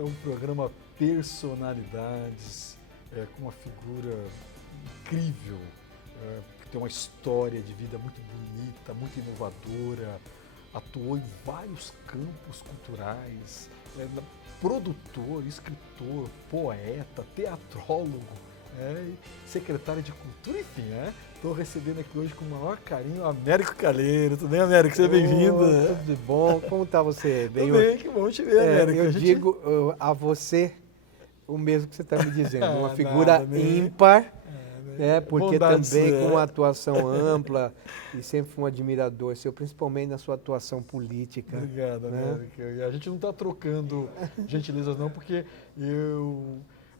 Então, um programa Personalidades, com uma figura incrível, que tem uma história de vida muito bonita, muito inovadora, atuou em vários campos culturais, produtor, escritor, poeta, teatrólogo, secretário de cultura, enfim, Estou recebendo aqui hoje com o maior carinho o Américo Calheiro. Tudo bem, Américo? Seja bem-vindo. Tudo bom? Como está você? Tudo bem, que bom te ver, Américo. Eu digo a você o mesmo que você está me dizendo, uma figura nada, né? ímpar, porque Bondade também sua. com uma atuação ampla e sempre fui um admirador seu, principalmente na sua atuação política. Obrigado, Américo. E a gente não está trocando gentilezas não, porque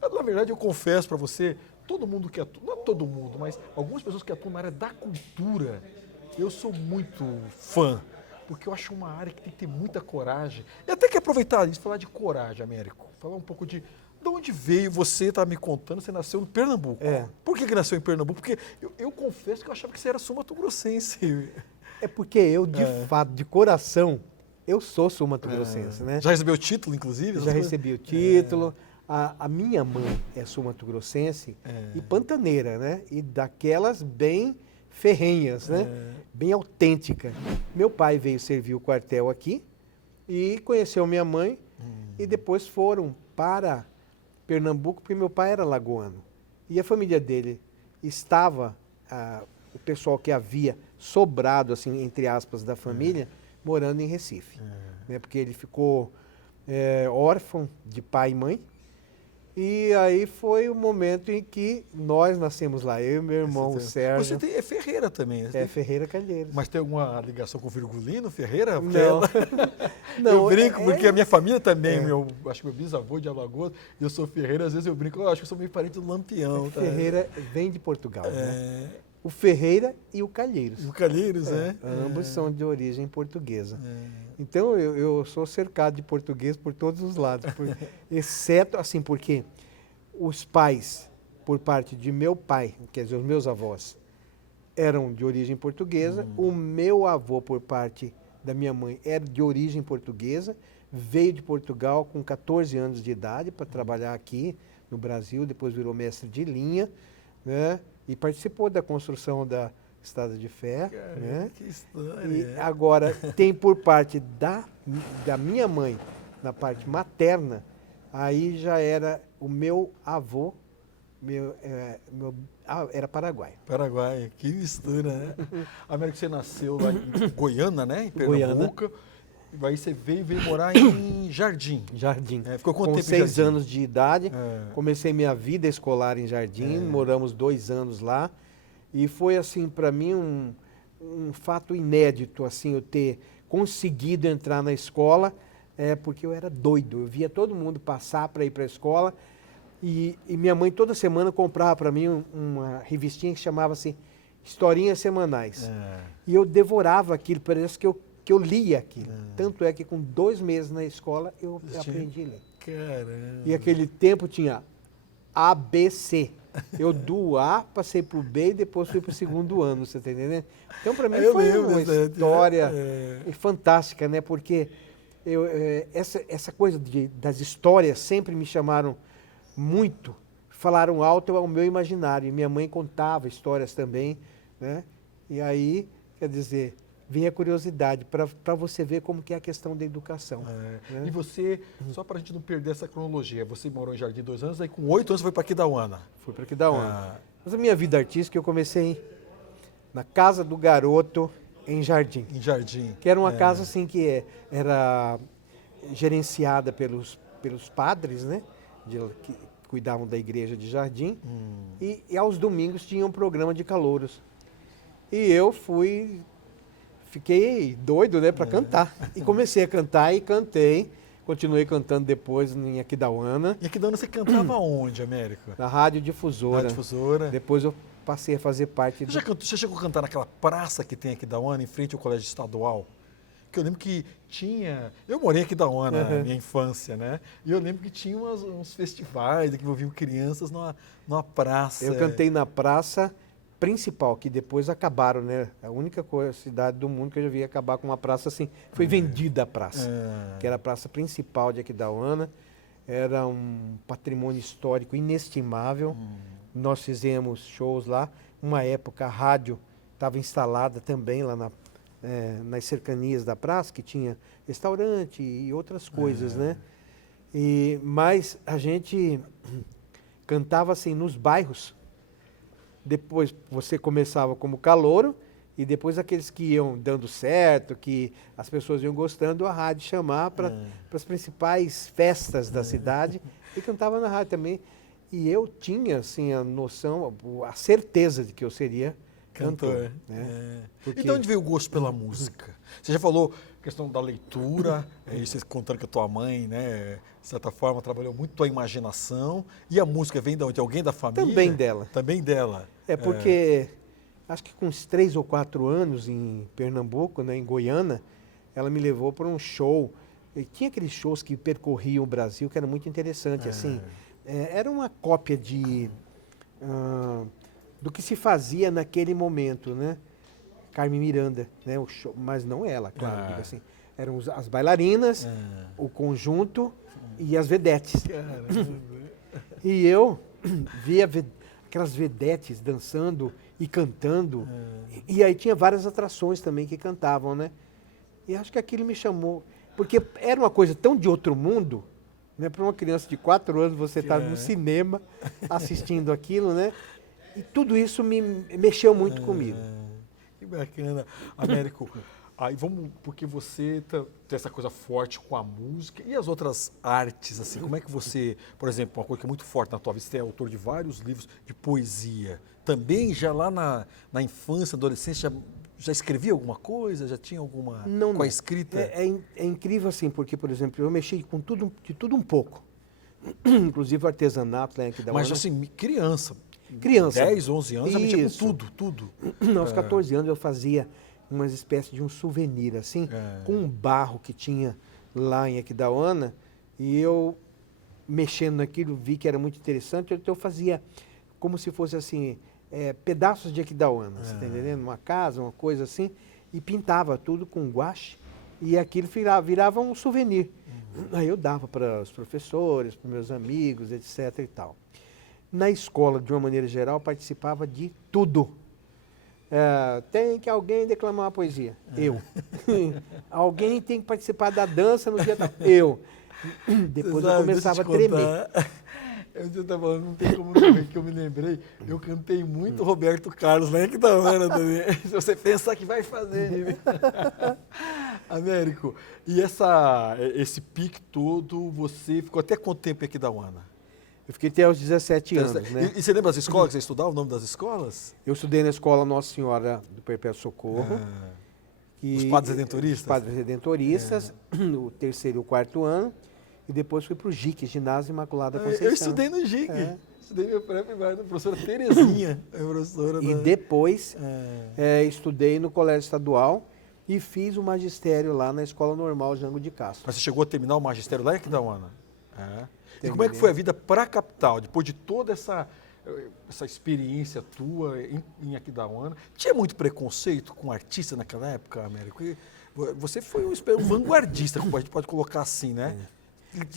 na verdade, eu confesso para você, todo mundo que atua, não todo mundo, mas algumas pessoas que atuam na área da cultura, eu sou muito fã, porque eu acho uma área que tem que ter muita coragem. E até que aproveitar isso, falar de coragem, Américo, falar um pouco de onde veio, você está me contando, você nasceu em Pernambuco. Por que nasceu em Pernambuco? Porque eu confesso que eu achava que você era sul-mato-grossense. É porque eu, de fato, de coração, eu sou sul-mato-grossense, né? Já recebeu o título, inclusive? Já recebi o título. A minha mãe é sul-mato-grossense e pantaneira, né? E daquelas bem ferrenhas, né? Bem autêntica. Meu pai veio servir o quartel aqui e conheceu minha mãe e depois foram para Pernambuco, porque meu pai era lagoano. E a família dele estava, o pessoal que havia sobrado, assim, entre aspas, da família, morando em Recife. Né? Porque ele ficou órfão de pai e mãe. E aí foi o momento em que nós nascemos lá, eu e meu irmão, o Sérgio. Você é Ferreira também, né? Ferreira Calheiros. Mas tem alguma ligação com o Virgulino Ferreira? Não. Não. Eu brinco, porque a minha família também, acho que meu bisavô de Alagoas, eu sou Ferreira, às vezes eu brinco, eu acho que eu sou meio parente do Lampião. Tá? Ferreira vem de Portugal, né? O Ferreira e o Calheiros. O Calheiros, Ambos são de origem portuguesa. Então eu sou cercado de português por todos os lados, exceto assim, porque os pais, por parte de meu pai, quer dizer, os meus avós, eram de origem portuguesa, o meu avô, por parte da minha mãe, era de origem portuguesa, veio de Portugal com 14 anos de idade para trabalhar aqui no Brasil, depois virou mestre de linha, né? E participou da construção da Estrada de Ferro. Né? Que história! E agora tem por parte da minha mãe, na parte materna, aí já era o meu avô, era paraguaio. Paraguai, que mistura, né? Américo, você nasceu lá em Goiânia, né? Em Pernambuco. Aí você veio morar em Jardim. Jardim. Ficou quanto tempo em Jardim? Com 6 anos de idade, comecei minha vida escolar em Jardim, moramos 2 anos lá. E foi, assim, para mim um fato inédito, assim, eu ter conseguido entrar na escola, porque eu era doido. Eu via todo mundo passar para ir para a escola e minha mãe toda semana comprava para mim uma revistinha que chamava-se Historinhas Semanais. E eu devorava aquilo, parece que eu lia aquilo. Tanto é que com 2 meses na escola eu aprendi a ler. Caramba! E aquele tempo tinha ABC. Eu do A passei para o B e depois fui para o 2º ano, você está entendendo? Então, para mim, foi uma história fantástica, né? Porque essa coisa das histórias sempre me chamaram muito, falaram alto ao meu imaginário. E minha mãe contava histórias também, né? E aí, quer dizer, vem a curiosidade para você ver como que é a questão da educação. Né? E você, só para a gente não perder essa cronologia, você morou em Jardim 2 anos, aí com 8 anos foi para Aquidauana. Fui para Aquidauana. Mas a minha vida artística eu comecei na Casa do Garoto, em Jardim. Em Jardim. Que era uma casa assim que era gerenciada pelos padres, né? Que cuidavam da igreja de Jardim. E aos domingos tinha um programa de calouros. E eu fiquei doido, né, para cantar. E comecei a cantar e cantei. Continuei cantando depois em Aquidauana. E Aquidauana você cantava onde, Américo? Na Rádio Difusora. Rádio Difusora. Depois eu passei a fazer parte... Você chegou a cantar naquela praça que tem aqui da UANA, em frente ao Colégio Estadual? Que eu lembro que tinha... Eu morei aqui da UANA na minha infância, né? E eu lembro que tinha uns festivais que envolviam crianças numa praça. Eu cantei na praça principal, que depois acabaram, né? A única cidade do mundo que eu já vi acabar com uma praça assim. Foi vendida a praça, que era a praça principal de Aquidauana. era um patrimônio histórico inestimável. Nós fizemos shows lá. Uma época a rádio estava instalada também lá nas cercanias da praça, que tinha restaurante e outras coisas, né? Mas a gente cantava assim nos bairros. Depois você começava como calouro e depois aqueles que iam dando certo, que as pessoas iam gostando, a rádio chamava para as principais festas da cidade e cantava na rádio também. E eu tinha assim a noção, a certeza de que eu seria cantor, né? Porque... Então, onde veio o gosto pela música? Você já falou questão da leitura, você contando que a tua mãe, né, de certa forma, trabalhou muito tua imaginação. E a música vem de onde? Alguém da família? Também dela. Também dela. Porque acho que com uns 3 ou 4 anos em Pernambuco, né, em Goiânia, ela me levou para um show. E tinha aqueles shows que percorriam o Brasil, que era muito interessante, assim. Era uma cópia do que se fazia naquele momento, né? Carmen Miranda, né? O show, mas não ela, claro, digo assim. Eram as bailarinas, o conjunto e as vedetes. E eu via aquelas vedetes dançando e cantando. E aí tinha várias atrações também que cantavam, né? E acho que aquilo me chamou, porque era uma coisa tão de outro mundo, né? Para uma criança de 4 anos você estar no cinema assistindo aquilo, né? E tudo isso me mexeu muito comigo. Que bacana. Américo, aí vamos, porque você tem essa coisa forte com a música e as outras artes, assim, como é que você, por exemplo, uma coisa que é muito forte na tua vida, você é autor de vários livros de poesia, também já lá na infância, adolescência, já escrevia alguma coisa, já tinha alguma com a escrita? É incrível assim, porque, por exemplo, eu mexi com de tudo um pouco, inclusive o artesanato, né, Mas assim, criança. 10, 11 anos, já mexia com tudo. Aos 14 anos eu fazia uma espécie de um souvenir, assim, com um barro que tinha lá em Aquidauana, e eu, mexendo naquilo, vi que era muito interessante, então eu fazia como se fosse assim, pedaços de Aquidauana, você está entendendo? Uma casa, uma coisa assim, e pintava tudo com guache, e aquilo virava um souvenir. Aí eu dava para os professores, para meus amigos, etc. e tal. Na escola, de uma maneira geral, participava de tudo. Tem que alguém declamar uma poesia. Eu. Alguém tem que participar da dança no dia tal. Eu. Depois eu começava a tremer. Você está falando, não tem como não ver que eu me lembrei. Eu cantei muito Roberto Carlos, né? Que da hora também. Se você pensar que vai fazer. Américo, e esse pique todo, você ficou até quanto tempo aqui da UANA? Eu fiquei até aos 17 anos, né? E você lembra das escolas que você estudava, o nome das escolas? Eu estudei na escola Nossa Senhora do Perpétuo Socorro. Os Padres Redentoristas? Os Padres Redentoristas, o 3º e o 4º ano. E depois fui para o JIC, Ginásio Imaculada Conceição. Eu estudei no JIC. Estudei meu pré-primário da professora Terezinha. E depois estudei no Colégio Estadual e fiz o magistério lá na Escola Normal Jango de Castro. Mas você chegou a terminar o magistério lá em Aquidauana? E como é que foi a vida para a capital, depois de toda essa experiência tua em Aquidauana? Tinha muito preconceito com artista naquela época, Américo? Você foi um vanguardista, como a gente pode colocar assim, né?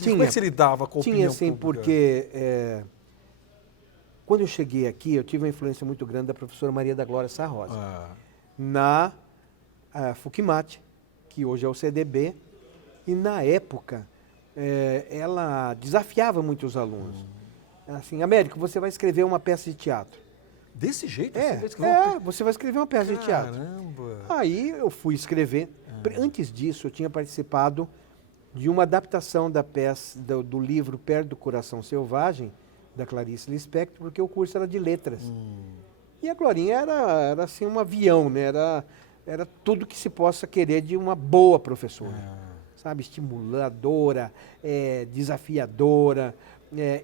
Como é que você lidava com a opinião sim, pública? Porque quando eu cheguei aqui, eu tive uma influência muito grande da professora Maria da Glória Sarrosa, na FUCMAT, que hoje é o CDB, e na época ela desafiava muito os alunos. Assim, Américo, você vai escrever uma peça de teatro. Desse jeito? Você vai escrever uma peça de teatro. Caramba! Aí eu fui escrever. Antes disso, eu tinha participado de uma adaptação da peça, do livro Perto do Coração Selvagem, da Clarice Lispector, porque o curso era de letras. E a Glorinha era assim um avião, né? Era tudo que se possa querer de uma boa professora. Sabe? Estimuladora, desafiadora,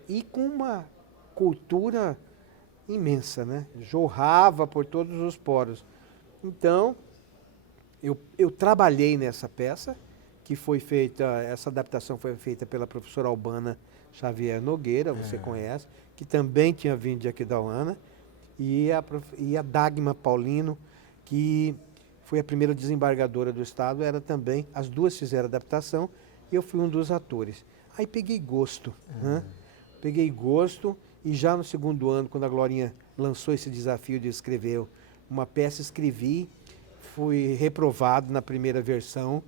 e com uma cultura imensa, né? Jorrava por todos os poros. Então, eu trabalhei nessa peça, que foi feita, essa adaptação foi feita pela professora Albana Xavier Nogueira, você conhece, que também tinha vindo de Aquidauana, e a Dagma Paulino, que foi a primeira desembargadora do Estado, era também, as duas fizeram adaptação, eu fui um dos atores. Aí peguei gosto, né? Peguei gosto e já no segundo ano, quando a Glorinha lançou esse desafio de escrever uma peça, escrevi, fui reprovado na primeira versão,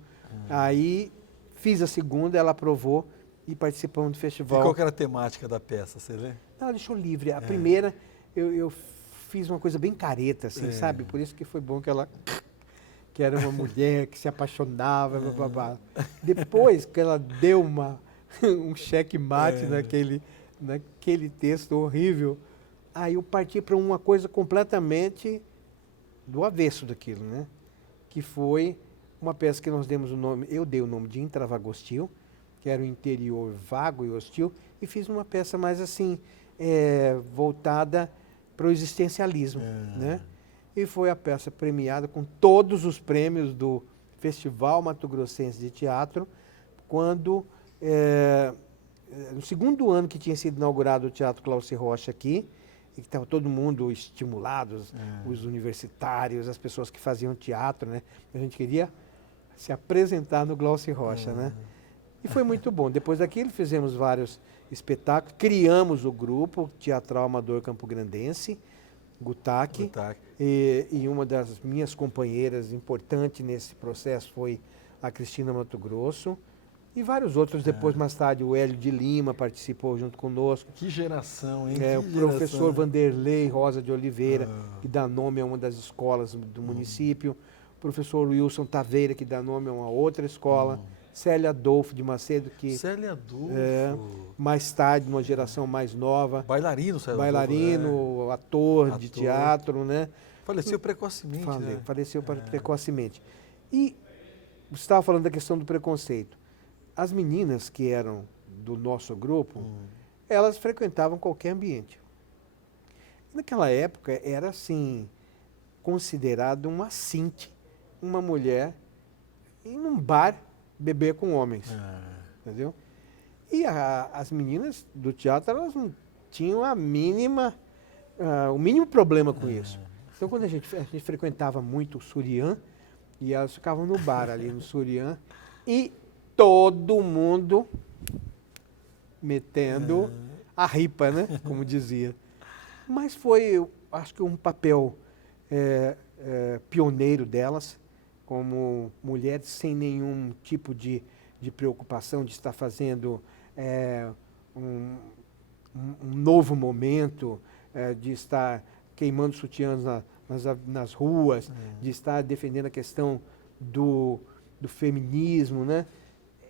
aí fiz a segunda, ela aprovou e participamos do E festival. qual que era a temática da peça, você lê? Ela deixou livre. A primeira, eu fiz uma coisa bem careta, assim, sabe? Por isso que foi bom que era uma mulher que se apaixonava, blá, blá, blá. Depois que ela deu um checkmate naquele texto horrível, aí eu parti para uma coisa completamente do avesso daquilo, né? Que foi uma peça que nós demos o nome, eu dei o nome de Intravagostil, que era o interior vago e hostil, e fiz uma peça mais assim, voltada para o existencialismo, né? E foi a peça premiada com todos os prêmios do Festival Mato Grossense de Teatro, quando, no segundo ano que tinha sido inaugurado o Teatro Glauci Rocha aqui, e que estava todo mundo estimulado, os universitários, as pessoas que faziam teatro, né? A gente queria se apresentar no Glauci Rocha, né? E foi muito bom. Depois daquilo fizemos vários espetáculos, criamos o grupo Teatral Amador Campograndense, GUTAC, e uma das minhas companheiras importante nesse processo foi a Cristina Mato Grosso, e vários outros. Depois, mais tarde, o Hélio de Lima participou junto conosco. Que geração, hein? O professor Vanderlei Rosa de Oliveira, que dá nome a uma das escolas do município. O professor Wilson Taveira, que dá nome a uma outra escola. Célia Adolfo de Macedo, que Célia Adolfo. Mais tarde, numa geração mais nova. Bailarino, Célia Bailarino, Adolfo, ator de teatro, né? Faleceu precocemente, né? Faleceu precocemente. E você estava falando da questão do preconceito. As meninas que eram do nosso grupo, elas frequentavam qualquer ambiente. Naquela época era assim, considerado uma cinte, uma mulher ir num bar beber com homens, entendeu? E as meninas do teatro, elas não tinham o mínimo problema com isso. Então quando a gente frequentava muito o Surian, e elas ficavam no bar ali no Surian, e todo mundo metendo a ripa, né? Como dizia. Mas foi, eu acho que um papel pioneiro delas, como mulheres sem nenhum tipo de preocupação de estar fazendo um novo momento, de estar queimando sutiãs nas ruas, de estar defendendo a questão do feminismo, né?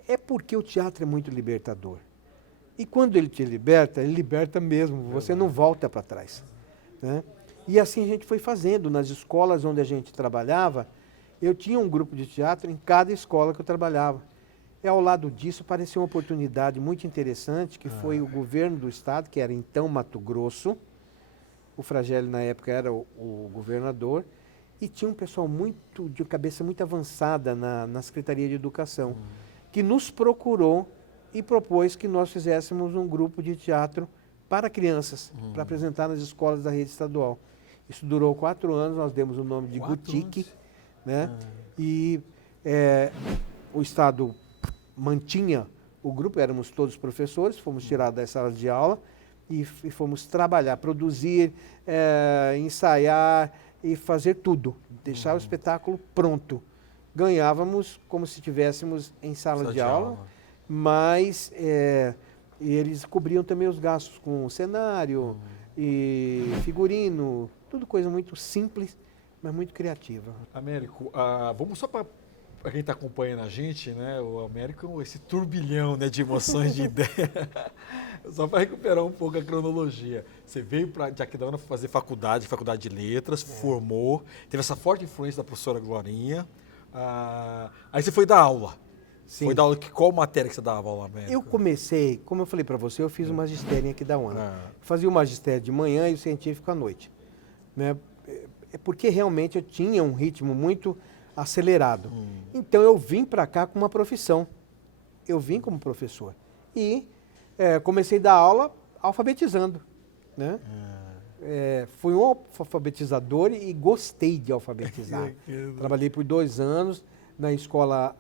É porque o teatro é muito libertador. E quando ele te liberta, ele liberta mesmo, você não volta para trás, né? E assim a gente foi fazendo. Nas escolas onde a gente trabalhava, eu tinha um grupo de teatro em cada escola que eu trabalhava. E ao lado disso apareceu uma oportunidade muito interessante, que foi o governo do estado, que era então Mato Grosso. O Fragelli na época era o governador, e tinha um pessoal de cabeça muito avançada na Secretaria de Educação, que nos procurou e propôs que nós fizéssemos um grupo de teatro para crianças, para apresentar nas escolas da rede estadual. Isso durou 4 anos, nós demos o nome de GUTIC, né? E o Estado mantinha o grupo, éramos todos professores, fomos tirados das salas de aula e fomos trabalhar, produzir, ensaiar e fazer tudo, deixar o espetáculo pronto. Ganhávamos como se estivéssemos em sala de aula, mas eles cobriam também os gastos com cenário e figurino, tudo coisa muito simples, mas muito criativa. Américo, vamos só para quem está acompanhando a gente, né? O Américo é esse turbilhão, né, de emoções, de ideias. Só para recuperar um pouco a cronologia. Você veio para Jaquedaúna fazer faculdade de letras, formou, teve essa forte influência da professora Glorinha. Aí você foi dar aula. Sim. Foi dar aula, qual matéria que você dava aula, Américo? Eu comecei, como eu falei para você, eu fiz o magistério aqui da UANA. Fazia o magistério de manhã e o científico à noite, né? É porque realmente eu tinha um ritmo muito acelerado. Então eu vim para cá com uma profissão. Eu vim como professor. E comecei a dar aula alfabetizando, né? Fui um alfabetizador e gostei de alfabetizar. Trabalhei por 2 anos na escola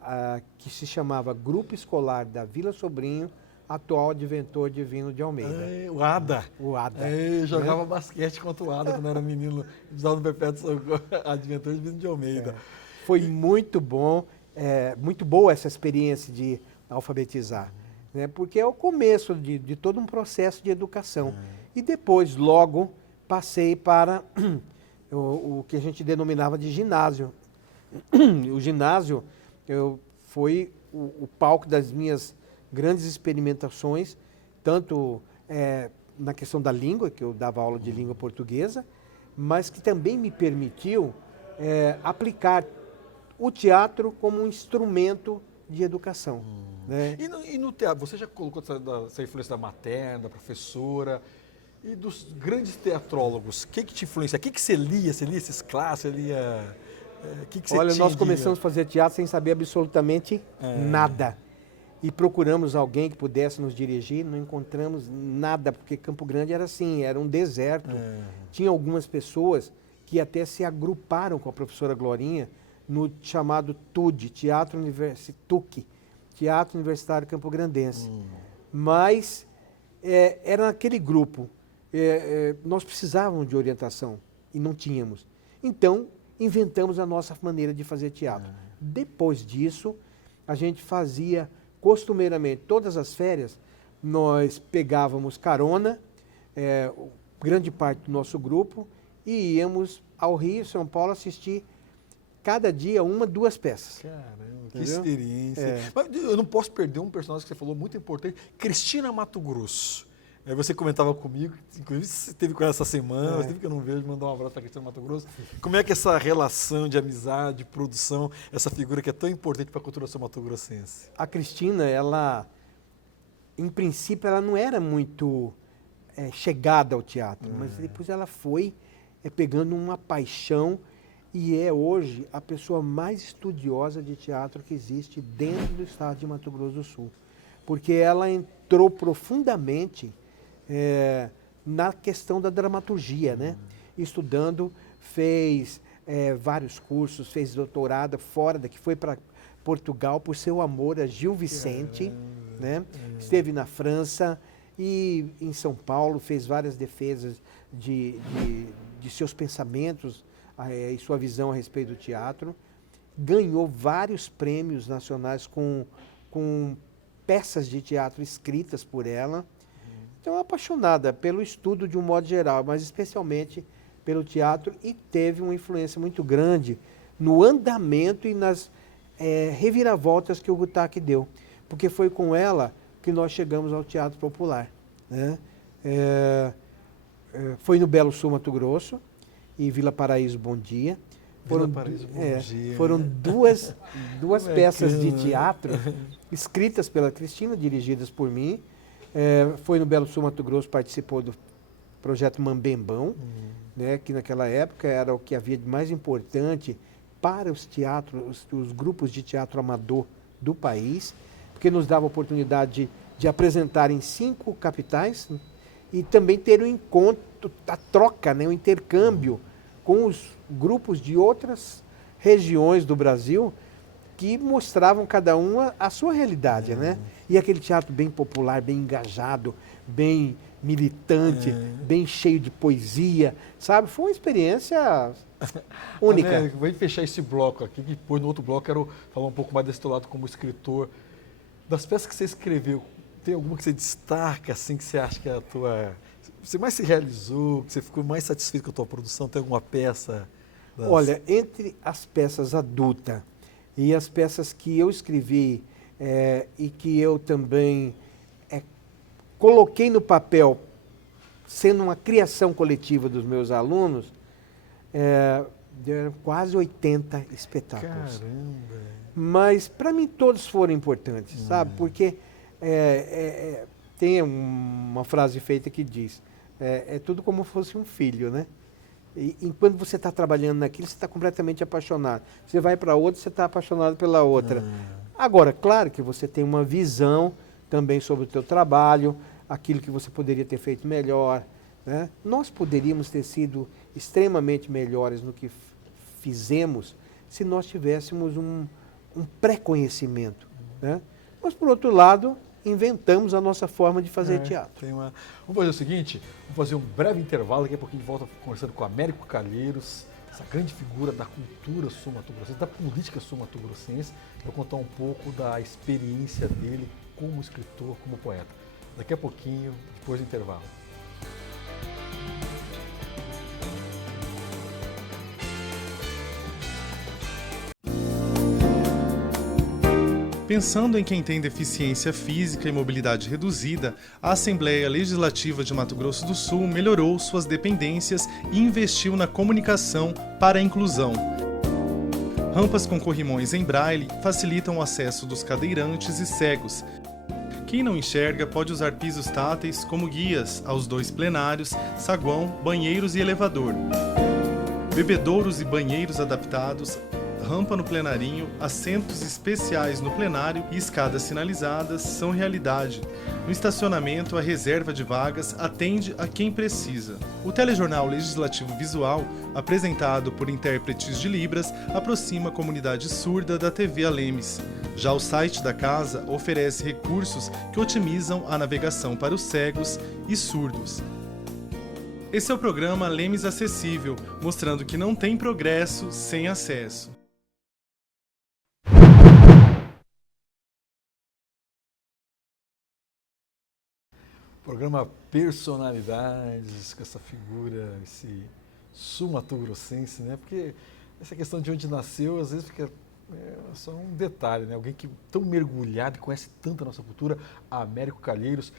que se chamava Grupo Escolar da Vila Sobrinho, atual Adventor Divino de Almeida. O ADA. O ADA. Eu jogava basquete contra o ADA quando era menino, estudava no Perpétuo Adventor Divino de Almeida. Foi muito bom, muito boa essa experiência de alfabetizar, né? Porque é o começo de todo um processo de educação. E depois, logo, passei para o que a gente denominava de ginásio. O ginásio foi o palco das minhas grandes experimentações, tanto na questão da língua, que eu dava aula de língua portuguesa, mas que também me permitiu aplicar o teatro como um instrumento de educação. Né? E no teatro, você já colocou essa influência da materna, da professora, e dos grandes teatrólogos, o que te influencia? O que você lia? Você lia esses clássicos? Você lia... Olha, nós começamos a fazer teatro sem saber absolutamente nada. E procuramos alguém que pudesse nos dirigir, não encontramos nada, porque Campo Grande era assim, era um deserto. Tinha algumas pessoas que até se agruparam com a professora Glorinha no chamado TUD, Teatro Universitário Campograndense. Mas era naquele grupo. Nós precisávamos de orientação e não tínhamos. Então, inventamos a nossa maneira de fazer teatro. Depois disso, a gente fazia costumeiramente, todas as férias, nós pegávamos carona, grande parte do nosso grupo, e íamos ao Rio, São Paulo, assistir cada dia 1, 2 peças. Caramba, que entendeu? experiência. Mas eu não posso perder um personagem que você falou muito importante, Cristina Mato Grosso. Você comentava comigo, inclusive você esteve com ela essa semana, você teve que eu não vejo, mandar um abraço para a Cristina Mato Grosso. Como é que essa relação de amizade, de produção, essa figura que é tão importante para a cultura mato-grossense? A Cristina, ela, em princípio, ela não era muito chegada ao teatro, mas depois ela foi pegando uma paixão e é hoje a pessoa mais estudiosa de teatro que existe dentro do estado de Mato Grosso do Sul. Porque ela entrou profundamente na questão da dramaturgia, né? Estudando, fez vários cursos, fez doutorado fora daqui, foi para Portugal por seu amor a Gil Vicente, né? Esteve na França e em São Paulo fez várias defesas de seus pensamentos e sua visão a respeito do teatro. Ganhou vários prêmios nacionais com peças de teatro escritas por ela. Então, apaixonada pelo estudo de um modo geral, mas especialmente pelo teatro, e teve uma influência muito grande no andamento e nas reviravoltas que o Gutac deu. Porque foi com ela que nós chegamos ao Teatro Popular. Né? Foi no Belo Sul, Mato Grosso, e Vila Paraíso, Bom Dia. Foram duas peças de teatro escritas pela Cristina, dirigidas por mim. Foi no Belo Sul, Mato Grosso, participou do projeto Mambembão, né, que naquela época era o que havia de mais importante para os teatros, os grupos de teatro amador do país, porque nos dava a oportunidade de apresentar em 5 capitais e também ter o encontro, a troca, né, o intercâmbio com os grupos de outras regiões do Brasil que mostravam cada uma a sua realidade, né? E aquele teatro bem popular, bem engajado, bem militante, bem cheio de poesia, sabe? Foi uma experiência única. Vou fechar esse bloco aqui, que depois no outro bloco quero falar um pouco mais desse teu lado como escritor. Das peças que você escreveu, tem alguma que você destaca, assim, que você acha que é a tua... Você mais se realizou, que você ficou mais satisfeito com a tua produção? Tem alguma peça? Olha, entre as peças adultas e as peças que eu escrevi e que eu também coloquei no papel, sendo uma criação coletiva dos meus alunos, deram quase 80 espetáculos. Caramba! Mas, para mim, todos foram importantes, sabe? Porque tem uma frase feita que diz, é tudo como fosse um filho, né? E enquanto você está trabalhando naquilo, você está completamente apaixonado. Você vai para outra, você está apaixonado pela outra. Agora, claro que você tem uma visão também sobre o teu trabalho, aquilo que você poderia ter feito melhor, né? Nós poderíamos ter sido extremamente melhores no que fizemos se nós tivéssemos um pré-conhecimento, né? Mas, por outro lado, inventamos a nossa forma de fazer teatro. Vamos fazer o seguinte, vamos fazer um breve intervalo, daqui a pouquinho a gente volta conversando com o Américo Calheiros, essa grande figura da cultura sul-mato-grossense, da política sul-mato-grossense, para contar um pouco da experiência dele como escritor, como poeta. Daqui a pouquinho, depois do intervalo. Pensando em quem tem deficiência física e mobilidade reduzida, a Assembleia Legislativa de Mato Grosso do Sul melhorou suas dependências e investiu na comunicação para a inclusão. Rampas com corrimões em braille facilitam o acesso dos cadeirantes e cegos. Quem não enxerga pode usar pisos táteis como guias aos 2 plenários, saguão, banheiros e elevador. Bebedouros e banheiros adaptados, rampa no plenarinho, assentos especiais no plenário e escadas sinalizadas são realidade. No estacionamento, a reserva de vagas atende a quem precisa. O telejornal legislativo visual, apresentado por intérpretes de Libras, aproxima a comunidade surda da TV Alemes. Já o site da casa oferece recursos que otimizam a navegação para os cegos e surdos. Esse é o programa Alemes Acessível, mostrando que não tem progresso sem acesso. Programa Personalidades, com essa figura, esse sul-mato-grossense, né? Porque essa questão de onde nasceu, às vezes fica só um detalhe, né? Alguém que tão mergulhado e conhece tanto a nossa cultura, Américo Calheiros.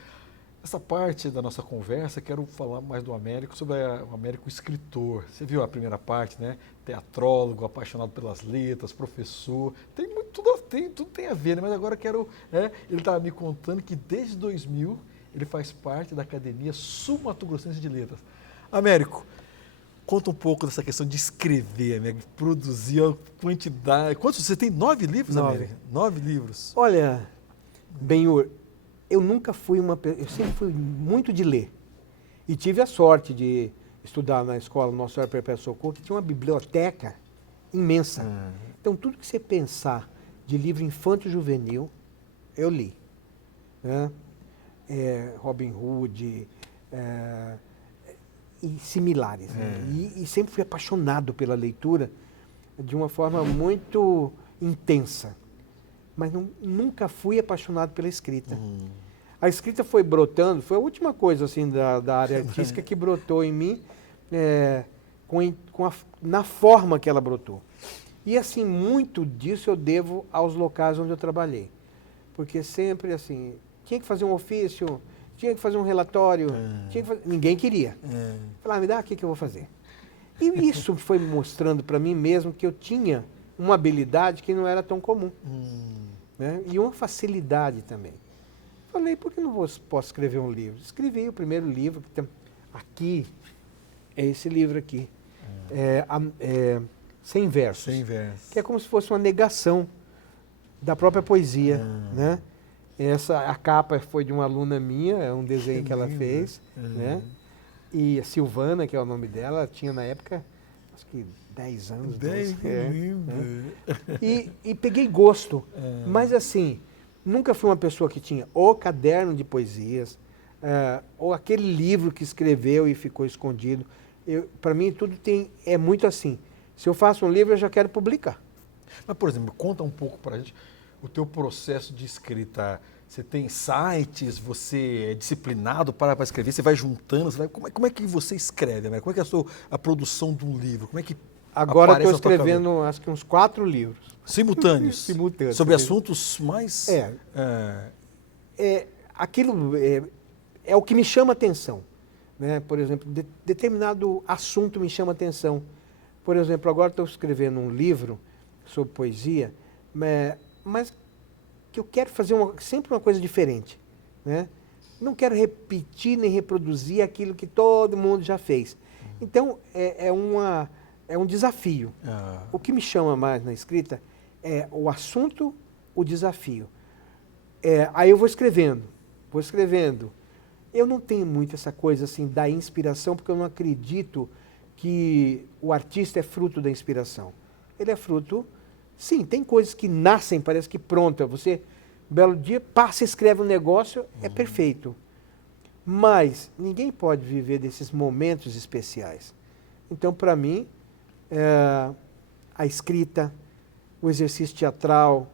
Essa parte da nossa conversa, quero falar mais do Américo, sobre o Américo escritor. Você viu a primeira parte, né? Teatrólogo, apaixonado pelas letras, professor, tudo tem a ver, né? Mas agora quero, ele estava me contando que desde 2000 ele faz parte da Academia Sul-Mato-Grossense de Letras. Américo, conta um pouco dessa questão de escrever, Américo, produzir a quantidade. Quantos? Você tem 9 livros, 9. Américo? 9 livros. Olha, Benhur, eu nunca fui eu sempre fui muito de ler. E tive a sorte de estudar na escola Nossa Senhora Perpétua Socorro, que tinha uma biblioteca imensa. Então, tudo que você pensar de livro infanto-juvenil, eu li, né? Robin Hood e similares. Né? E sempre fui apaixonado pela leitura de uma forma muito intensa. Mas nunca fui apaixonado pela escrita. A escrita foi brotando, foi a última coisa assim da área artística que brotou em mim na forma que ela brotou. E assim, muito disso eu devo aos locais onde eu trabalhei. Porque sempre assim, tinha que fazer um ofício, tinha que fazer um relatório, ninguém queria. Falava, me dá aqui que eu vou fazer. E isso foi mostrando para mim mesmo que eu tinha uma habilidade que não era tão comum. Né? E uma facilidade também. Falei, por que não posso escrever um livro? Escrevi o primeiro livro, que tem, aqui, é esse livro aqui. Sem versos. Sem versos. Que é como se fosse uma negação da própria poesia, né? A capa foi de uma aluna minha, é um desenho que ela fez, né? E a Silvana, que é o nome dela, tinha na época, acho que 10 anos. 10 anos. E peguei gosto, mas assim, nunca fui uma pessoa que tinha ou caderno de poesias, ou aquele livro que escreveu e ficou escondido. Para mim, tudo é muito assim. Se eu faço um livro, eu já quero publicar. Mas, por exemplo, conta um pouco para a gente o teu processo de escrita. Você tem sites, você é disciplinado para escrever, você vai juntando, como é que você escreve, né? Como é que é a produção de um livro? Como é que agora estou escrevendo, acho que uns 4 livros. Simultâneos? Simultâneos. Sobre assuntos mais... Aquilo é o que me chama atenção. Né? Por exemplo, determinado assunto me chama atenção. Por exemplo, agora estou escrevendo um livro sobre poesia, mas que eu quero fazer sempre uma coisa diferente. Né? Não quero repetir nem reproduzir aquilo que todo mundo já fez. Então, é um desafio. O que me chama mais na escrita é o assunto, o desafio. Aí eu vou escrevendo. Eu não tenho muito essa coisa assim da inspiração, porque eu não acredito que o artista é fruto da inspiração. Ele é fruto Sim, tem coisas que nascem, parece que pronta. Você, um belo dia, passa, escreve um negócio, é perfeito. Mas ninguém pode viver desses momentos especiais. Então, para mim, a escrita, o exercício teatral,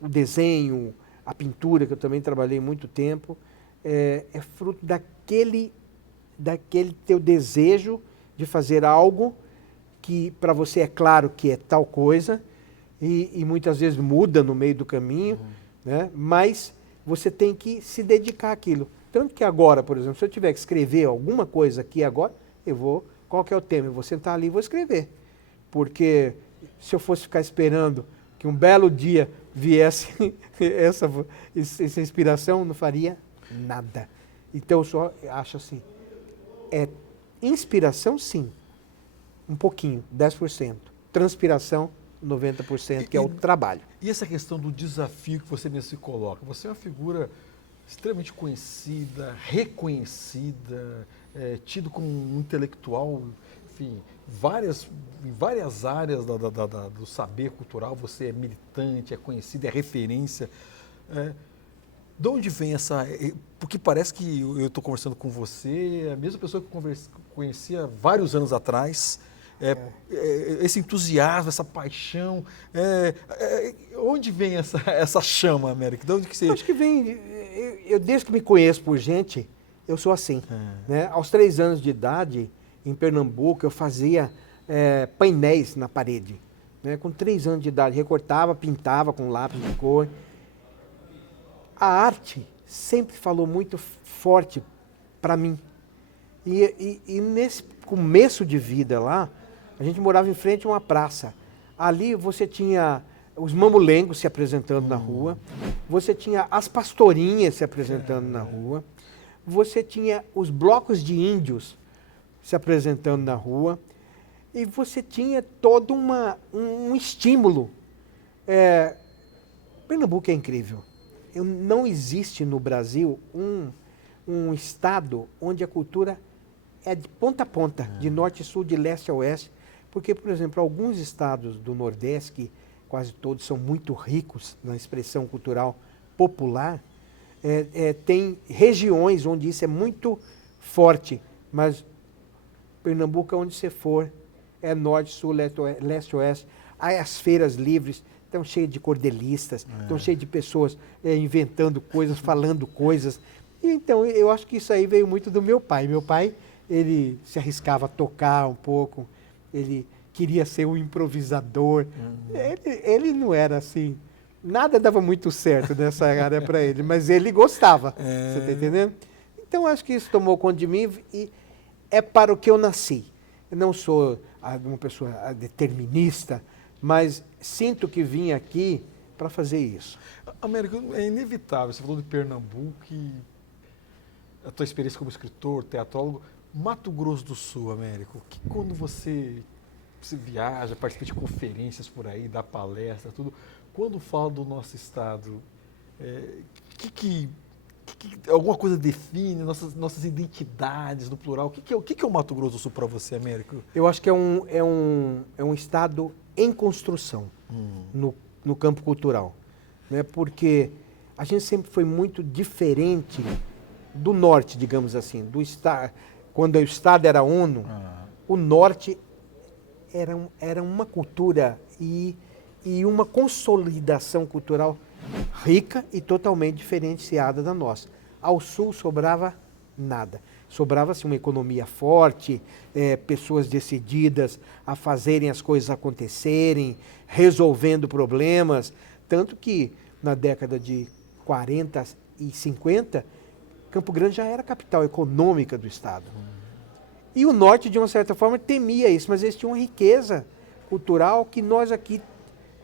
o desenho, a pintura, que eu também trabalhei muito tempo, é fruto daquele teu desejo de fazer algo que para você é claro que é tal coisa e muitas vezes muda no meio do caminho, né? Mas você tem que se dedicar àquilo. Tanto que agora, por exemplo, se eu tiver que escrever alguma coisa aqui agora, qual que é o tema? Eu vou sentar ali e vou escrever. Porque se eu fosse ficar esperando que um belo dia viesse essa inspiração, não faria nada. Então eu só acho assim, inspiração sim, um pouquinho, 10%. Transpiração, 90%, que é o trabalho. E essa questão do desafio que você mesmo se coloca? Você é uma figura extremamente conhecida, reconhecida, tido como um intelectual, enfim, em várias áreas do saber cultural, você é militante, é conhecido, é referência. De onde vem essa... Porque parece que eu estou conversando com você, é a mesma pessoa que eu conhecia vários anos atrás, esse entusiasmo, essa paixão. Onde vem essa chama, Américo? De onde que você... Acho que vem... Eu, desde que me conheço por gente, eu sou assim. Né? Aos 3 anos de idade, em Pernambuco, eu fazia painéis na parede. Né? Com 3 anos de idade, recortava, pintava com lápis de cor. A arte sempre falou muito forte para mim. E nesse começo de vida lá, a gente morava em frente a uma praça. Ali você tinha os mamulengos se apresentando na rua, você tinha as pastorinhas se apresentando na rua, você tinha os blocos de índios se apresentando na rua, e você tinha todo um estímulo. Pernambuco é incrível. Não existe no Brasil um estado onde a cultura é de ponta a ponta, de norte a sul, de leste a oeste, porque, por exemplo, alguns estados do Nordeste, que quase todos são muito ricos na expressão cultural popular, tem regiões onde isso é muito forte, mas Pernambuco, onde você for, é norte, sul, leste, oeste, aí as feiras livres estão cheias de cordelistas, estão cheias de pessoas inventando coisas, falando coisas. E, então, eu acho que isso aí veio muito do meu pai. Meu pai, ele se arriscava a tocar um pouco, ele queria ser um improvisador. Ele não era assim, nada dava muito certo nessa área para ele, mas ele gostava, você está entendendo? Então, acho que isso tomou conta de mim e é para o que eu nasci. Eu não sou uma pessoa determinista, mas sinto que vim aqui para fazer isso. Américo, é inevitável, você falou de Pernambuco e a tua experiência como escritor, teatrólogo, Mato Grosso do Sul, Américo, que quando você viaja, participa de conferências por aí, dá palestra, tudo, quando fala do nosso estado, alguma coisa define nossas identidades no plural? O que é o Mato Grosso do Sul para você, Américo? Eu acho que é um estado em construção no campo cultural, né? Porque a gente sempre foi muito diferente do norte, digamos assim, do estado. Quando o estado era ONU, o norte era uma cultura e uma consolidação cultural rica e totalmente diferenciada da nossa. Ao sul sobrava nada. Sobrava-se uma economia forte, pessoas decididas a fazerem as coisas acontecerem, resolvendo problemas. Tanto que na década de 40 e 50, Campo Grande já era a capital econômica do estado. E o norte, de uma certa forma, temia isso, mas eles tinham uma riqueza cultural que nós aqui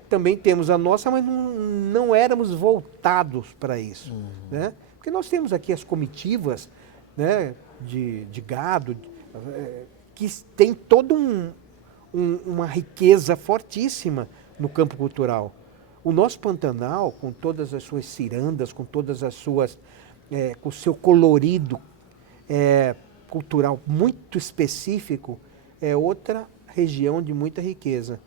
também temos a nossa, mas não éramos voltados para isso. Né? Porque nós temos aqui as comitivas, né, de gado, que tem toda uma riqueza fortíssima no campo cultural. O nosso Pantanal, com todas as suas cirandas, com todas as suas, com o seu colorido cultural muito específico, é outra região de muita riqueza.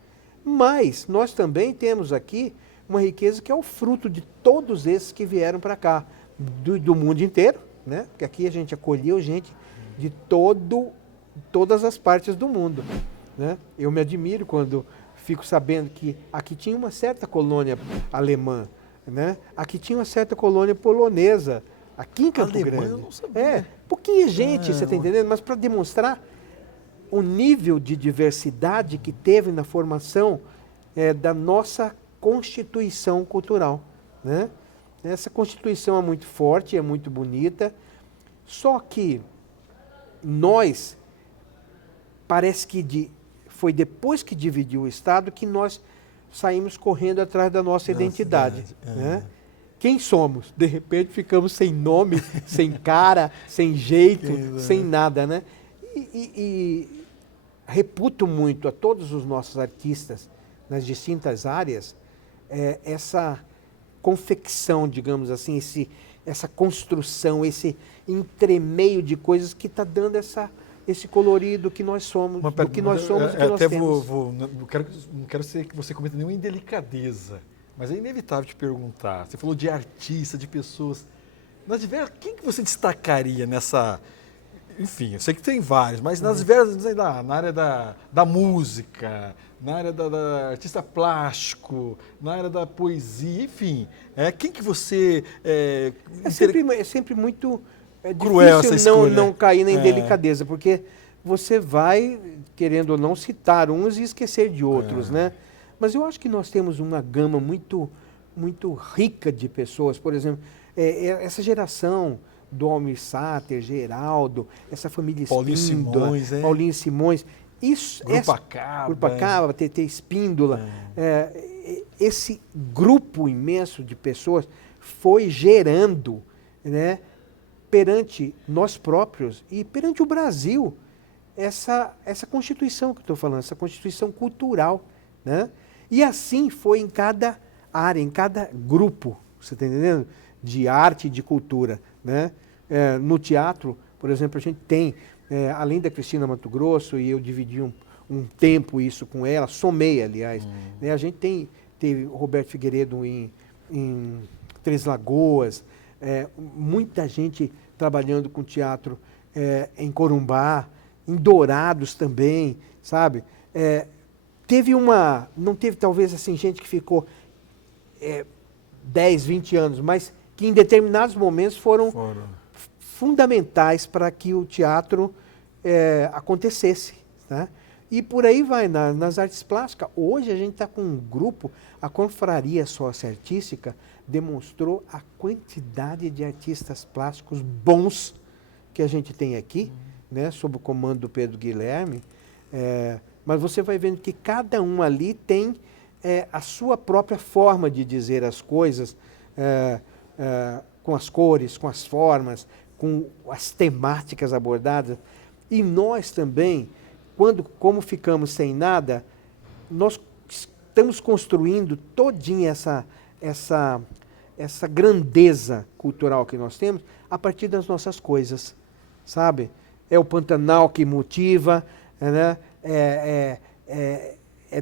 Mas nós também temos aqui uma riqueza que é o fruto de todos esses que vieram para cá, do mundo inteiro, né? Porque aqui a gente acolheu gente de todas as partes do mundo, né? Eu me admiro quando fico sabendo que aqui tinha uma certa colônia alemã, né? Aqui tinha uma certa colônia polonesa, aqui em Campo Grande. Eu não sabia. Pouquinha gente, você está entendendo? Mas para demonstrar o nível de diversidade que teve na formação da nossa constituição cultural, né? Essa constituição é muito forte, é muito bonita, só que nós, parece que foi depois que dividiu o Estado que nós saímos correndo atrás da nossa identidade, né? Quem somos? De repente ficamos sem nome, sem cara, sem jeito, sem nada, né? E reputo muito a todos os nossos artistas nas distintas áreas essa confecção, digamos assim, essa construção, esse entremeio de coisas que está dando esse colorido que nós somos, do que nós somos e que nós temos. Não quero ser que você cometa nenhuma indelicadeza, mas é inevitável te perguntar. Você falou de artista, de pessoas. Quem que você destacaria nessa... Enfim, eu sei que tem vários, mas nas diversas, sei lá, na área da música, na área da artista plástico, na área da poesia, enfim. Quem que você... É sempre muito cruel difícil essa escolha. Não cair na indelicadeza, porque você vai, querendo ou não, citar uns e esquecer de outros, né? Mas eu acho que nós temos uma gama muito, muito rica de pessoas. Por exemplo, essa geração do Almir Sater, Geraldo, essa família Espíndola, Paulinho Simões, Grupo Acaba, TT Espíndola, esse grupo imenso de pessoas foi gerando, né, perante nós próprios e perante o Brasil essa constituição que eu estou falando, essa constituição cultural, né? E assim foi em cada área, em cada grupo, você está entendendo? De arte e de cultura, né? No teatro, por exemplo, a gente tem, além da Cristina Mato Grosso, e eu dividi um tempo isso com ela, somei, aliás, né? A gente teve o Roberto Figueiredo em Três Lagoas, muita gente trabalhando com teatro em Corumbá, em Dourados também, sabe? Não teve talvez assim gente que ficou 10, 20 anos, mas que em determinados momentos foram fundamentais para que o teatro acontecesse, né? E por aí vai, nas artes plásticas. Hoje a gente está com um grupo, a Confraria Sócio-Artística demonstrou a quantidade de artistas plásticos bons que a gente tem aqui, né, sob o comando do Pedro Guilherme. Mas você vai vendo que cada um ali tem a sua própria forma de dizer as coisas, com as cores, com as formas, com as temáticas abordadas. E nós também, como ficamos sem nada, nós estamos construindo todinha essa grandeza cultural que nós temos a partir das nossas coisas, sabe? É o Pantanal que motiva, né?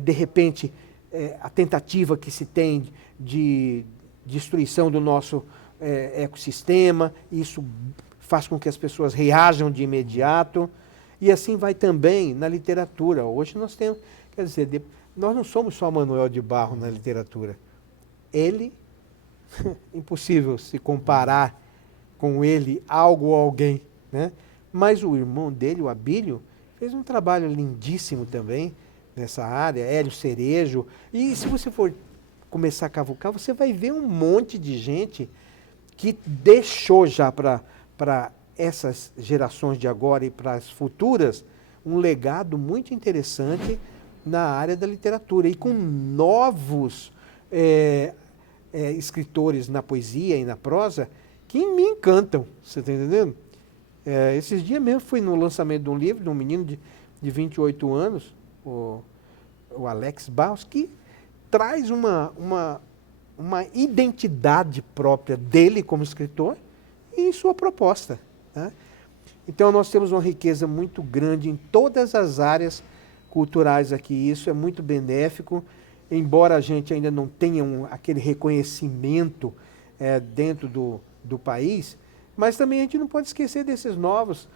De repente, a tentativa que se tem de destruição do nosso ecossistema, isso faz com que as pessoas reajam de imediato, e assim vai também na literatura. Hoje nós temos, quer dizer, nós não somos só Manuel de Barro na literatura. Ele, impossível se comparar com ele algo ou alguém, né? Mas o irmão dele, o Abílio, fez um trabalho lindíssimo também nessa área, Hélio Cerejo. E se você for começar a cavucar, você vai ver um monte de gente que deixou já para essas gerações de agora e para as futuras um legado muito interessante na área da literatura. E com novos escritores na poesia e na prosa que me encantam, você está entendendo? Esses dias mesmo fui no lançamento de um livro de um menino de 28 anos, o Alex Barros, que traz uma identidade própria dele como escritor e sua proposta, né? Então nós temos uma riqueza muito grande em todas as áreas culturais aqui. Isso é muito benéfico, embora a gente ainda não tenha aquele reconhecimento dentro do país, mas também a gente não pode esquecer desses novos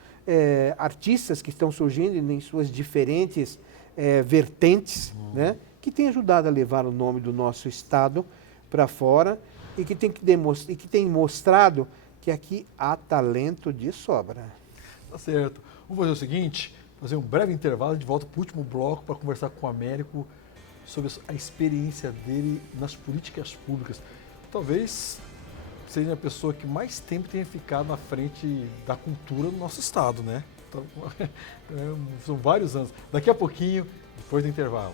artistas que estão surgindo em suas diferentes vertentes, né, que têm ajudado a levar o nome do nosso estado para fora e que tem mostrado que aqui há talento de sobra. Tá certo. Vamos fazer o seguinte, fazer um breve intervalo, de volta para o último bloco para conversar com o Américo sobre a experiência dele nas políticas públicas. Talvez seja a pessoa que mais tempo tenha ficado na frente da cultura do nosso estado, né? Então, são vários anos. Daqui a pouquinho, depois do intervalo.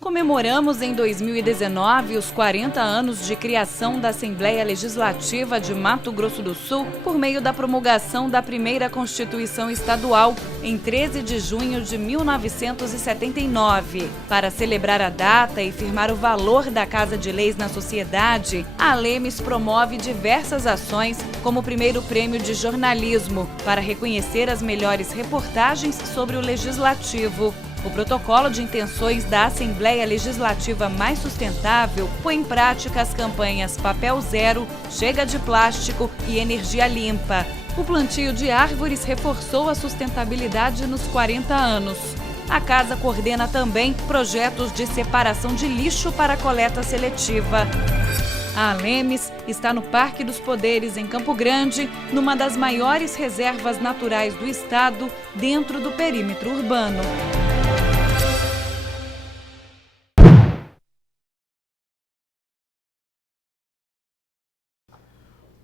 Comemoramos em 2019 os 40 anos de criação da Assembleia Legislativa de Mato Grosso do Sul por meio da promulgação da primeira Constituição Estadual em 13 de junho de 1979. Para celebrar a data e firmar o valor da Casa de Leis na sociedade, a Lemes promove diversas ações, como o primeiro prêmio de jornalismo, para reconhecer as melhores reportagens sobre o Legislativo. O protocolo de intenções da Assembleia Legislativa Mais Sustentável põe em prática as campanhas Papel Zero, Chega de Plástico e Energia Limpa. O plantio de árvores reforçou a sustentabilidade nos 40 anos. A casa coordena também projetos de separação de lixo para coleta seletiva. A Lemes está no Parque dos Poderes, em Campo Grande, numa das maiores reservas naturais do estado, dentro do perímetro urbano.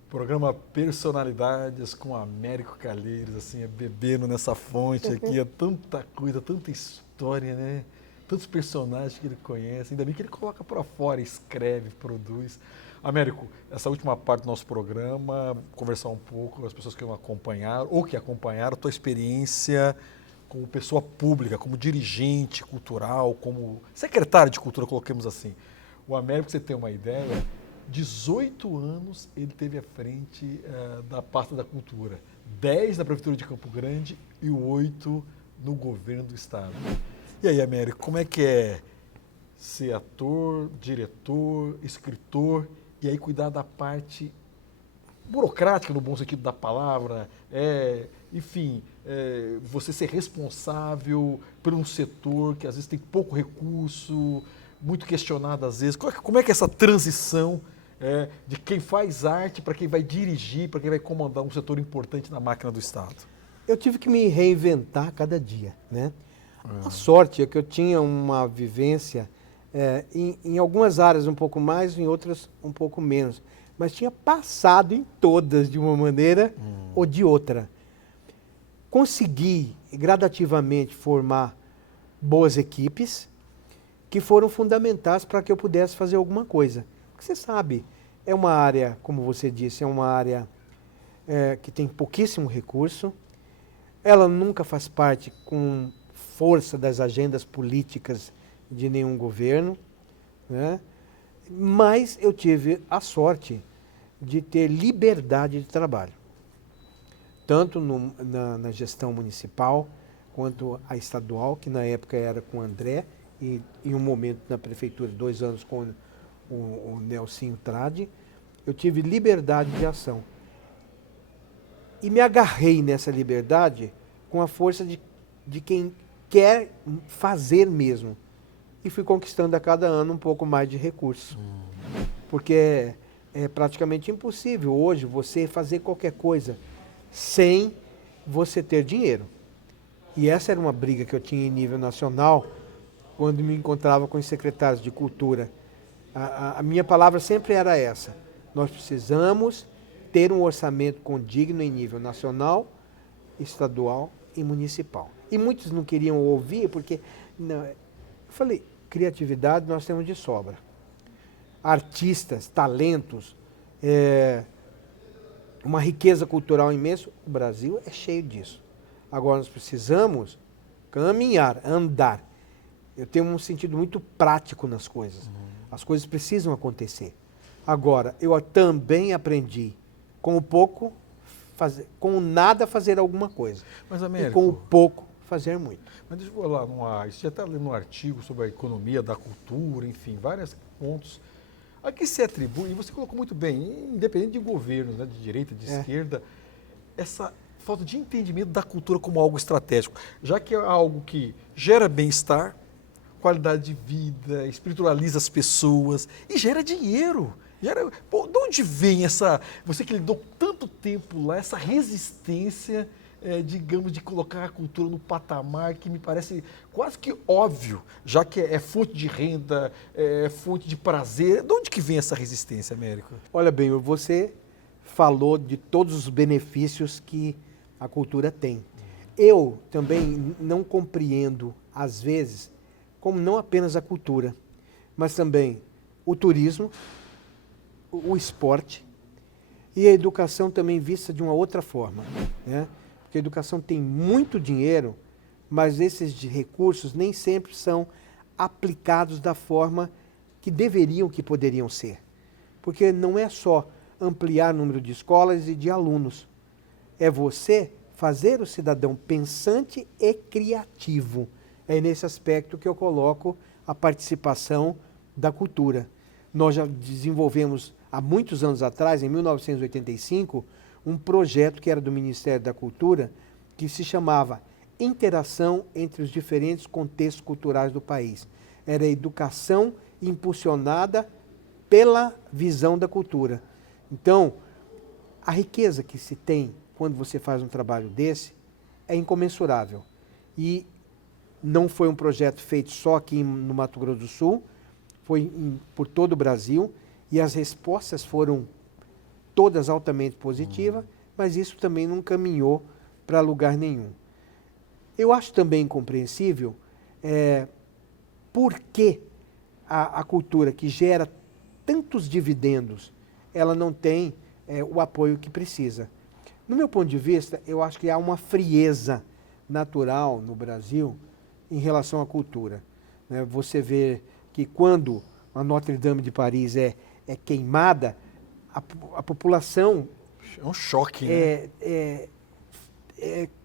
Programa Personalidades com Américo Calheiros, assim, bebendo nessa fonte aqui, é tanta coisa, tanta história, né? Tantos personagens que ele conhece, ainda bem que ele coloca para fora, escreve, produz. Américo, essa última parte do nosso programa, conversar um pouco com as pessoas que não acompanharam, ou que acompanharam, a tua experiência como pessoa pública, como dirigente cultural, como secretário de cultura, coloquemos assim. O Américo, pra você ter uma ideia, 18 anos ele teve à frente da pasta da cultura, 10 na Prefeitura de Campo Grande e 8 no governo do estado. E aí, Américo, como é que é ser ator, diretor, escritor e aí cuidar da parte burocrática, no bom sentido da palavra, enfim, você ser responsável por um setor que às vezes tem pouco recurso, muito questionado às vezes. Como é que é essa transição de quem faz arte para quem vai dirigir, para quem vai comandar um setor importante na máquina do Estado? Eu tive que me reinventar cada dia, né? A sorte é que eu tinha uma vivência em algumas áreas um pouco mais, em outras um pouco menos, mas tinha passado em todas de uma maneira ou de outra. Consegui gradativamente formar boas equipes que foram fundamentais para que eu pudesse fazer alguma coisa. Porque você sabe, é uma área, como você disse, é uma área que tem pouquíssimo recurso, ela nunca faz parte com força das agendas políticas de nenhum governo, né? Mas eu tive a sorte de ter liberdade de trabalho, tanto na gestão municipal quanto a estadual, que na época era com o André, e em um momento na prefeitura, 2 anos com o Nelsinho Trade, eu tive liberdade de ação. E me agarrei nessa liberdade com a força de quem quer fazer mesmo. E fui conquistando a cada ano um pouco mais de recurso. Porque é praticamente impossível hoje você fazer qualquer coisa sem você ter dinheiro. E essa era uma briga que eu tinha em nível nacional, quando me encontrava com os secretários de cultura. A minha palavra sempre era essa: nós precisamos ter um orçamento condigno em nível nacional, estadual e municipal. E muitos não queriam ouvir, porque não, eu falei, criatividade nós temos de sobra. Artistas, talentos, uma riqueza cultural imensa, o Brasil é cheio disso. Agora nós precisamos caminhar, andar. Eu tenho um sentido muito prático nas coisas. As coisas precisam acontecer. Agora, eu também aprendi, com o pouco, com nada fazer alguma coisa. Mas, E Américo, com o pouco fazer muito. mas deixa eu falar, você já está lendo um artigo sobre a economia da cultura, enfim, vários pontos. A que se atribui, e você colocou muito bem, independente de governos, né, de direita, de esquerda, essa falta de entendimento da cultura como algo estratégico, já que é algo que gera bem-estar, qualidade de vida, espiritualiza as pessoas e gera dinheiro. Pô, de onde vem você que lidou tanto tempo lá, essa resistência, digamos, de colocar a cultura no patamar que me parece quase que óbvio, já que é fonte de renda, é fonte de prazer. De onde que vem essa resistência, Américo? Olha bem, você falou de todos os benefícios que a cultura tem. Eu também não compreendo, às vezes, como não apenas a cultura, mas também o turismo, o esporte e a educação também vista de uma outra forma, né? Porque a educação tem muito dinheiro, mas esses recursos nem sempre são aplicados da forma que deveriam, que poderiam ser. Porque não é só ampliar o número de escolas e de alunos, é você fazer o cidadão pensante e criativo. É nesse aspecto que eu coloco a participação da cultura. Nós já desenvolvemos, há muitos anos atrás, em 1985, um projeto que era do Ministério da Cultura, que se chamava Interação entre os diferentes contextos culturais do país. Era a educação impulsionada pela visão da cultura. Então, a riqueza que se tem quando você faz um trabalho desse é incomensurável. E não foi um projeto feito só aqui no Mato Grosso do Sul, foi por todo o Brasil, e as respostas foram todas altamente positivas, mas isso também não caminhou para lugar nenhum. Eu acho também incompreensível por que a cultura que gera tantos dividendos, ela não tem o apoio que precisa. No meu ponto de vista, eu acho que há uma frieza natural no Brasil em relação à cultura. Você vê que quando a Notre Dame de Paris é queimada, a população... É um choque, né?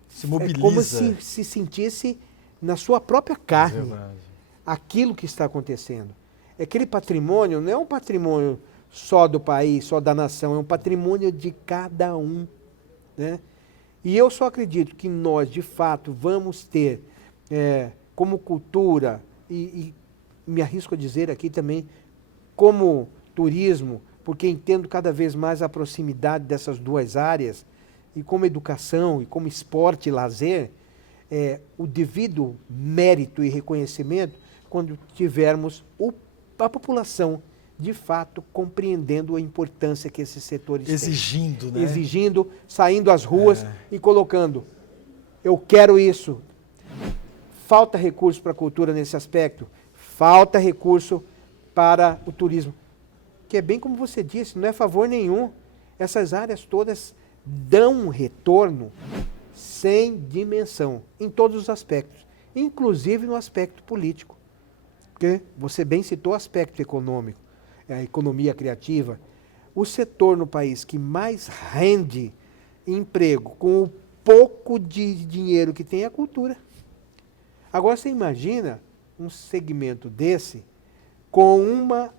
Se mobiliza. É como se sentisse na sua própria carne aquilo que está acontecendo. Aquele patrimônio não é um patrimônio só do país, só da nação, é um patrimônio de cada um, né? E eu só acredito que nós, de fato, vamos ter como cultura, e me arrisco a dizer aqui também, como turismo, porque entendo cada vez mais a proximidade dessas duas áreas, e como educação, e como esporte e lazer, o devido mérito e reconhecimento quando tivermos a população, de fato, compreendendo a importância que esses setores exigindo, têm. Né? Exigindo, saindo às ruas e colocando, eu quero isso. Falta recurso para a cultura nesse aspecto, falta recurso para o turismo. Que é bem como você disse, não é favor nenhum. Essas áreas todas dão um retorno sem dimensão, em todos os aspectos, inclusive no aspecto político. Porque você bem citou o aspecto econômico, a economia criativa. O setor no país que mais rende emprego com o pouco de dinheiro que tem é a cultura. Agora você imagina um segmento desse com uma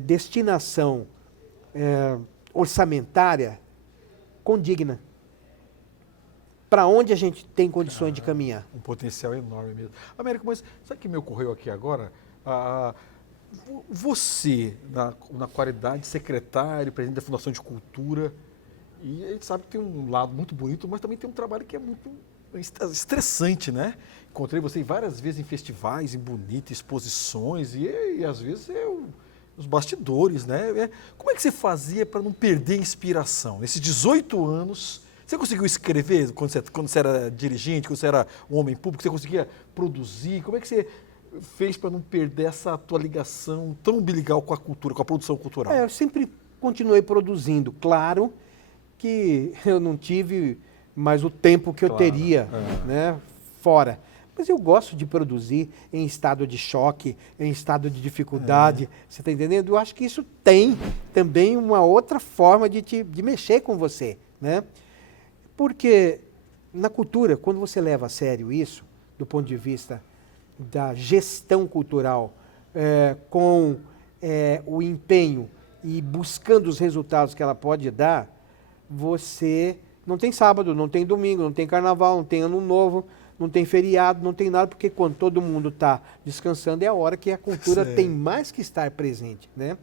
destinação orçamentária condigna. Para onde a gente tem condições de caminhar? Um potencial enorme mesmo. Américo, mas sabe o que me ocorreu aqui agora? Você, na qualidade de secretário, presidente da Fundação de Cultura, e a gente sabe que tem um lado muito bonito, mas também tem um trabalho que é muito estressante, né? Encontrei você várias vezes em festivais, em bonitas exposições, e às vezes os bastidores, né? Como é que você fazia para não perder a inspiração? Nesses 18 anos, você conseguiu escrever quando você era dirigente, quando você era um homem público, você conseguia produzir? Como é que você fez para não perder essa tua ligação tão umbilical com a cultura, com a produção cultural? Eu sempre continuei produzindo. Claro que eu não tive mais o tempo que eu teria, né, fora. Mas eu gosto de produzir em estado de choque, em estado de dificuldade. Você está entendendo? Eu acho que isso tem também uma outra forma de mexer com você, né? Porque na cultura, quando você leva a sério isso, do ponto de vista da gestão cultural, com o empenho e buscando os resultados que ela pode dar, você não tem sábado, não tem domingo, não tem carnaval, não tem ano novo, não tem feriado, não tem nada, porque quando todo mundo está descansando é a hora que a cultura tem mais que estar presente, né?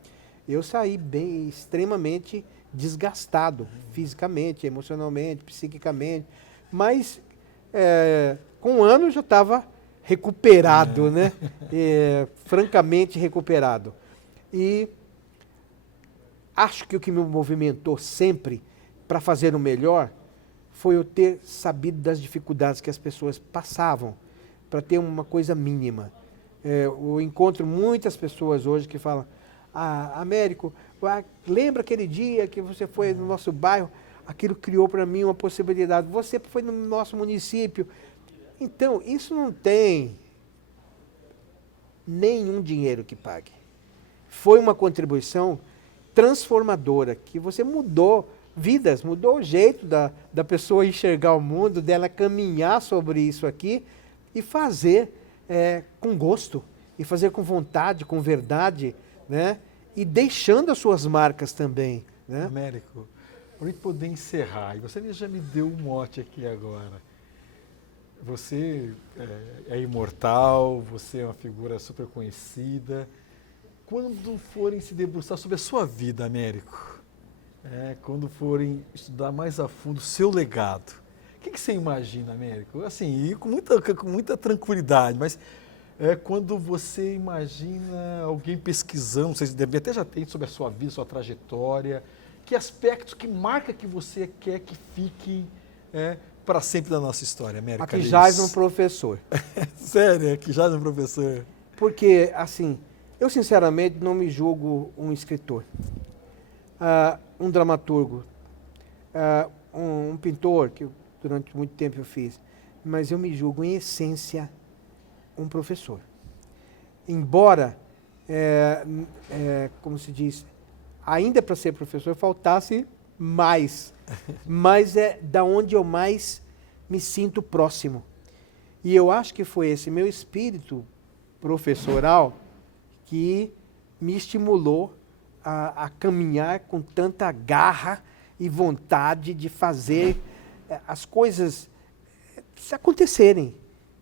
Eu saí extremamente desgastado, fisicamente, emocionalmente, psiquicamente, mas com um ano eu já estava recuperado, né? Francamente recuperado. E acho que o que me movimentou sempre para fazer o melhor foi eu ter sabido das dificuldades que as pessoas passavam para ter uma coisa mínima. Eu encontro muitas pessoas hoje que falam: Américo, lembra aquele dia que você foi no nosso bairro? Aquilo criou para mim uma possibilidade. Você foi no nosso município. Então, isso não tem nenhum dinheiro que pague. Foi uma contribuição transformadora, que você mudou vidas, mudou o jeito da pessoa enxergar o mundo, dela caminhar sobre isso aqui e fazer com gosto, e fazer com vontade, com verdade, né? E deixando as suas marcas também, né? Américo, para a gente poder encerrar, e você já me deu um mote aqui agora. Você é imortal, você é uma figura super conhecida. Quando forem se debruçar sobre a sua vida, Américo, quando forem estudar mais a fundo o seu legado, o que você imagina, Américo? Assim, e com muita tranquilidade, mas quando você imagina alguém pesquisando, vocês devem até já ter sobre a sua vida, sua trajetória, que aspectos, que marca que você quer que fiquem para sempre da nossa história, Américo? Aqui jaz um professor. Sério, aqui jaz um professor. Porque, assim, eu sinceramente não me julgo um escritor, um dramaturgo, um pintor, que durante muito tempo eu fiz, mas eu me julgo, em essência, um professor. Embora, como se diz, ainda para ser professor faltasse mais, mas é da onde eu mais me sinto próximo. E eu acho que foi esse meu espírito professoral que me estimulou a caminhar com tanta garra e vontade de fazer as coisas se acontecerem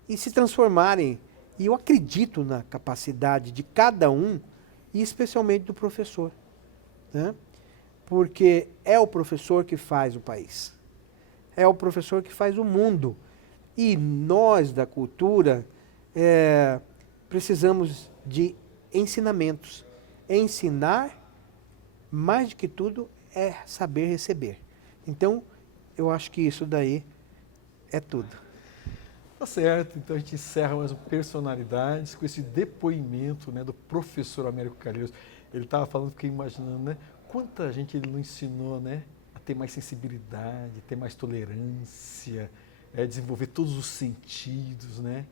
e se transformarem. E eu acredito na capacidade de cada um, e especialmente do professor, né? Porque é o professor que faz o país, é o professor que faz o mundo. E nós, da cultura, precisamos de ensinamentos. Ensinar, mais do que tudo, é saber receber. Então, eu acho que isso daí é tudo. Tá certo, então a gente encerra mais um Personalidades com esse depoimento, né, do professor Américo Calheiros. Ele estava falando, fiquei imaginando, né, quanta gente ele não ensinou, né, a ter mais sensibilidade, ter mais tolerância, desenvolver todos os sentidos, né,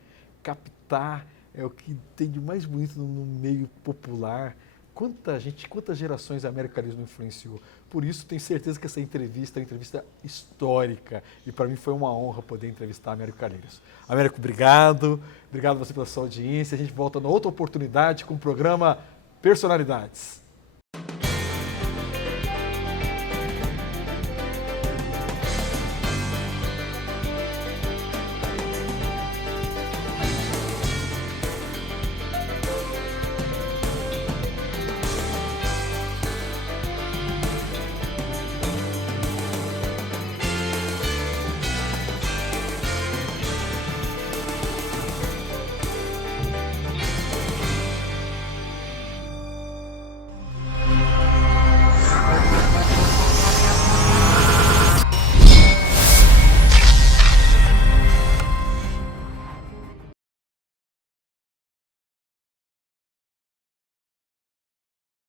captar o que tem de mais bonito no meio popular. Quanta gente, quantas gerações a Américo Calheiros não influenciou. Por isso, tenho certeza que essa entrevista é uma entrevista histórica. E para mim foi uma honra poder entrevistar a Américo Calheiros. Américo, obrigado. Obrigado a você pela sua audiência. A gente volta na outra oportunidade com o programa Personalidades.